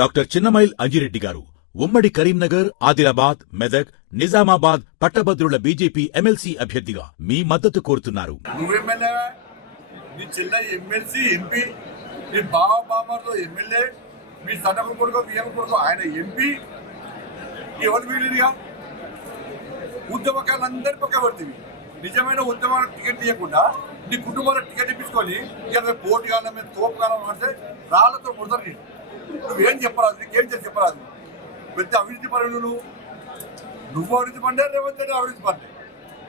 Doctor Chinnamail Anji Reddy గారు ఉమ్మడి కరీంనగర్, ఆదిలాబాద్, మెదక్, నిజామాబాద్ పట్టభద్రుల బీజేపీ ఎమ్మెల్సీ అభ్యర్థిగా మీ మద్దతు కోరుతున్నారు. మీ చెల్ల ఎమ్మెల్సీ, ఎంపీ, మీ బావ బామర్లో ఎమ్మెల్యే, మీ సన్నకు కొడుకు బియ్యం కొడుకు ఆయన ఎంపీ, ఎవరు వీళ్ళుగా ఉద్యమకాలందరి పక్క పడుతుంది. నిజమైన ఉద్యమాలకు టికెట్ తీయకుండా నీ కుటుంబంలో టికెట్ ఇప్పించుకొని ఇలా కోటి కాలం మీద తోపు కాలం అంటే రాళ్లతో కొడతారు. నేను నువ్వేం చెప్పరాదు, నీకేం చేసి చెప్పరాదు. పెద్ద అవినీతి పనులు నువ్వు అవినీతి పండే, రేవంత్ రెడ్డి అవినీతి పండే.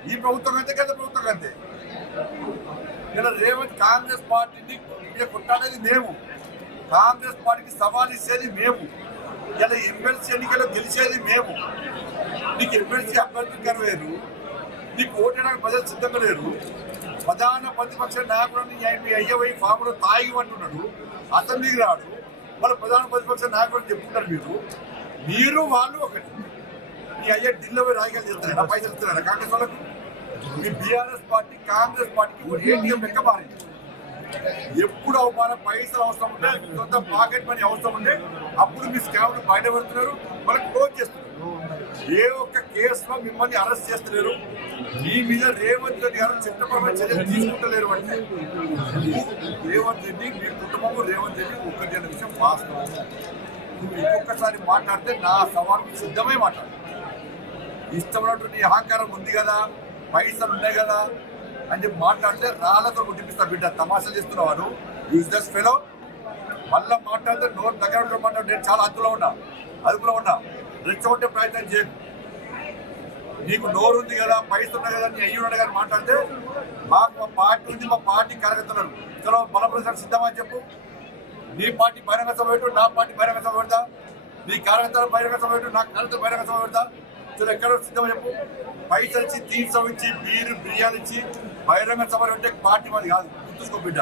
ఈ ప్రభుత్వం అంతే, గత ప్రభుత్వం అంతే. ఇలా రేవంత్ కాంగ్రెస్ పార్టీని కొట్టాడేది మేము, కాంగ్రెస్ పార్టీకి సవాల్ ఇచ్చేది మేము, ఇలా ఎమ్మెల్సీ ఎన్నికల్లో గెలిచేది మేము. నీకు ఎమ్మెల్సీ అభ్యర్థిగా లేరు, నీకు ఓటేయడానికి ప్రజలు సిద్ధంగా లేరు. ప్రధాన ప్రతిపక్ష నాయకుడిని అయ్యవై ఫాములో తాగిమంటున్నాడు, అసెంబ్లీకి రాడు. వాళ్ళ ప్రధాన ప్రతిపక్ష నాయకుడు చెప్పుకుంటారు. మీరు వాళ్ళు ఒకటి. మీ అయ్యే ఢిల్లీ పోయి రాజకీయాలు చేస్తున్నారా, పైసలు ఇస్తున్నారా కాంగ్రెస్ వాళ్ళకు? మీ బీఆర్ఎస్ పార్టీ కాంగ్రెస్ పార్టీకి ఏటీఎం లెక్క మారింది. ఎప్పుడు అవమానం పైసలు అవసరం ఉంటే, సొంత పాకెట్ మనీ అవసరం ఉంటే అప్పుడు మీ స్కామ్లు బయట పెడుతున్నారు, వాళ్ళకి క్లోజ్ చేస్తున్నారు. ఏ ఒక్క కేసులో మిమ్మల్ని అరెస్ట్ చేస్తలేరు. మీ మీద రేవంత్ రెడ్డి గారు చట్టపరమైన చర్యలు తీసుకుంటలేరు. అంటే రేవంత్ రెడ్డి, మీ కుటుంబం రేవంత్ రెడ్డి ఒక్కటి అనే విషయం వాస్తవం. నువ్వు ఇంకొకసారి మాట్లాడితే నా సవాళ్ళకు సిద్ధమై మాట్లాడు. ఇష్టమైనటువంటి అహంకారం ఉంది కదా, పైసలు ఉన్నాయి కదా అని చెప్పి మాట్లాడితే రాళ్లతో గుర్తిపిస్తా. బిడ్డ తమాషా చేస్తున్నావు, యూజ్లెస్ ఫెలో. మళ్ళీ మాట్లాడితే నోరు దగ్గర మాట్లాడితే నేను చాలా అదుపులో ఉన్నా. రెచ్చగొట్టే ప్రయత్నం చేయకు. నీకు నోరు ఉంది కదా, పైసలు ఉన్నాయి కదా, నీ అయ్యున్నాడు కానీ మాట్లాడితే మాకు మా పార్టీ ఉంది, మా పార్టీ కార్యకర్తలు చలో బలప్రదర్శన సిద్ధమని చెప్పు. నీ పార్టీ బహిరంగ సభ పెట్టు, నా పార్టీ బహిరంగ సభ పెడతా. నీ కార్యకర్తలు బహిరంగ సభ పెట్టు, నా కార్యకర్తలు బహిరంగ సభ పెడతా. చలో ఎక్కడ సిద్ధమని చెప్పు. పైసలు ఇచ్చి, తీర్చం ఇచ్చి, బిర్యానీ ఇచ్చి బహిరంగ సభ పెట్టే పార్టీ మాది కాదు. గుర్తుంచుకో బిడ్డ.